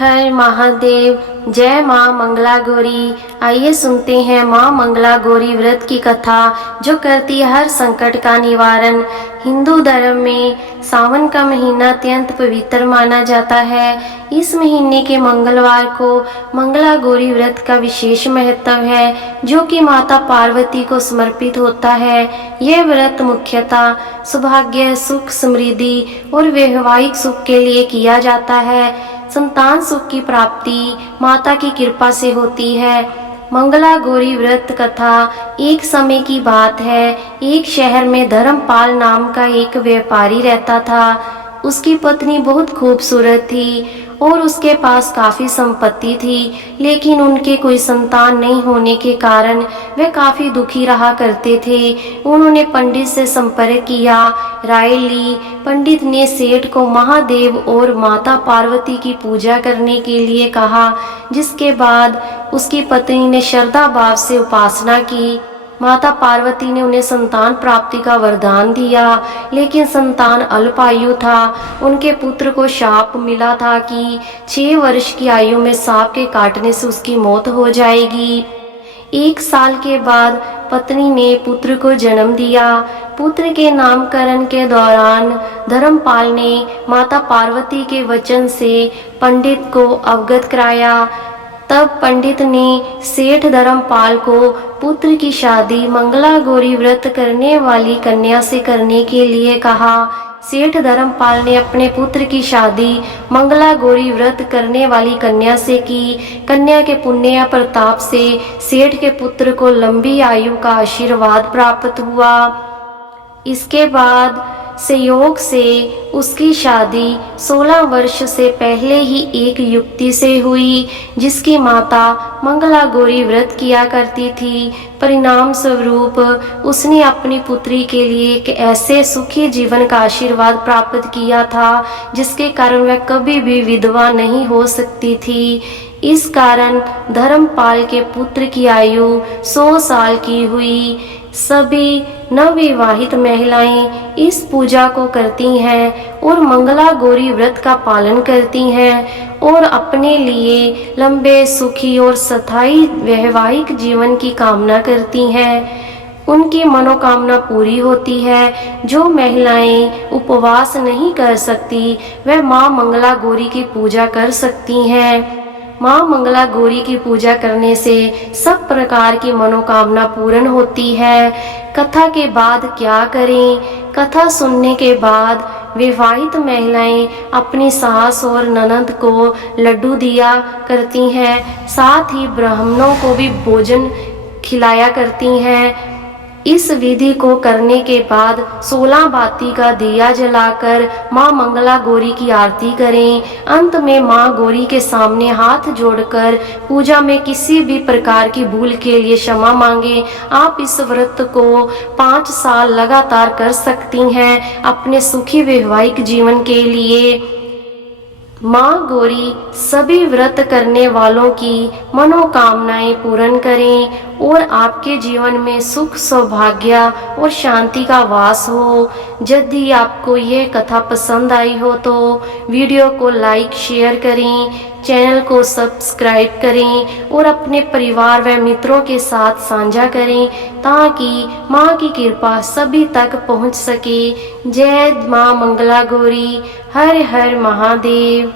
हर महादेव। जय माँ मंगला गौरी। आइए सुनते हैं माँ मंगला गौरी व्रत की कथा, जो करती है हर संकट का निवारण। हिंदू धर्म में सावन का महीना अत्यंत पवित्र माना जाता है। इस महीने के मंगलवार को मंगला गौरी व्रत का विशेष महत्व है, जो कि माता पार्वती को समर्पित होता है। यह व्रत मुख्यतः सौभाग्य, सुख, समृद्धि और वैवाहिक सुख के लिए किया जाता है। संतान सुख की प्राप्ति माता की कृपा से होती है। मंगला गौरी व्रत कथा एक समय की बात है। एक शहर में धर्मपाल नाम का एक व्यापारी रहता था। उसकी पत्नी बहुत खूबसूरत थी और उसके पास काफी संपत्ति थी, लेकिन उनके कोई संतान नहीं होने के कारण वे काफी दुखी रहा करते थे। उन्होंने पंडित से संपर्क किया, राय ली। पंडित ने सेठ को महादेव और माता पार्वती की पूजा करने के लिए कहा, जिसके बाद उसकी पत्नी ने श्रद्धा भाव से उपासना की। माता पार्वती ने उन्हें संतान प्राप्ति का वरदान दिया, लेकिन संतान अल्पायु था। उनके पुत्र को शाप मिला था कि 6 वर्ष की आयु में सांप के काटने से उसकी मौत हो जाएगी। 1 साल के बाद पत्नी ने पुत्र को जन्म दिया। पुत्र के नामकरण के दौरान धर्मपाल ने माता पार्वती के वचन से पंडित को अवगत कराया। तब पंडित ने सेठ धर्मपाल को पुत्र की शादी मंगला गौरी व्रत करने वाली कन्या से करने के लिए कहा। सेठ धर्मपाल ने अपने पुत्र की शादी मंगला गौरी व्रत करने वाली कन्या से की। कन्या के पुण्य या प्रताप से सेठ के पुत्र को लंबी आयु का आशीर्वाद प्राप्त हुआ। इसके बाद संयोग से उसकी शादी 16 वर्ष से पहले ही एक युवती से हुई, जिसकी माता मंगला गौरी व्रत किया करती थी। परिणाम स्वरूप उसने अपनी पुत्री के लिए एक ऐसे सुखी जीवन का आशीर्वाद प्राप्त किया था, जिसके कारण वह कभी भी विधवा नहीं हो सकती थी। इस कारण धर्मपाल के पुत्र की आयु 100 साल की हुई। सभी नवविवाहित महिलाएं इस पूजा को करती हैं और मंगला गौरी व्रत का पालन करती हैं और अपने लिए लंबे, सुखी और स्थायी वैवाहिक जीवन की कामना करती हैं। उनकी मनोकामना पूरी होती है। जो महिलाएं उपवास नहीं कर सकती, वह माँ मंगला गौरी की पूजा कर सकती हैं। माँ मंगला गौरी की पूजा करने से सब प्रकार की मनोकामना पूर्ण होती है। कथा के बाद क्या करें? कथा सुनने के बाद विवाहित महिलाएं अपनी सास और ननद को लड्डू दिया करती हैं, साथ ही ब्राह्मणों को भी भोजन खिलाया करती हैं। इस विधि को करने के बाद 16 बाती का दिया जलाकर माँ मंगला गौरी की आरती करें। अंत में माँ गौरी के सामने हाथ जोड़कर पूजा में किसी भी प्रकार की भूल के लिए क्षमा मांगे। आप इस व्रत को 5 साल लगातार कर सकती हैं अपने सुखी वैवाहिक जीवन के लिए। माँ गौरी सभी व्रत करने वालों की मनोकामनाएं पूर्ण करें और आपके जीवन में सुख, सौभाग्य और शांति का वास हो। यदि आपको यह कथा पसंद आई हो तो वीडियो को लाइक, शेयर करें, चैनल को सब्सक्राइब करें और अपने परिवार व मित्रों के साथ साझा करें, ताकि माँ की कृपा सभी तक पहुँच सके। जय माँ मंगला गौरी। हर हर महादेव।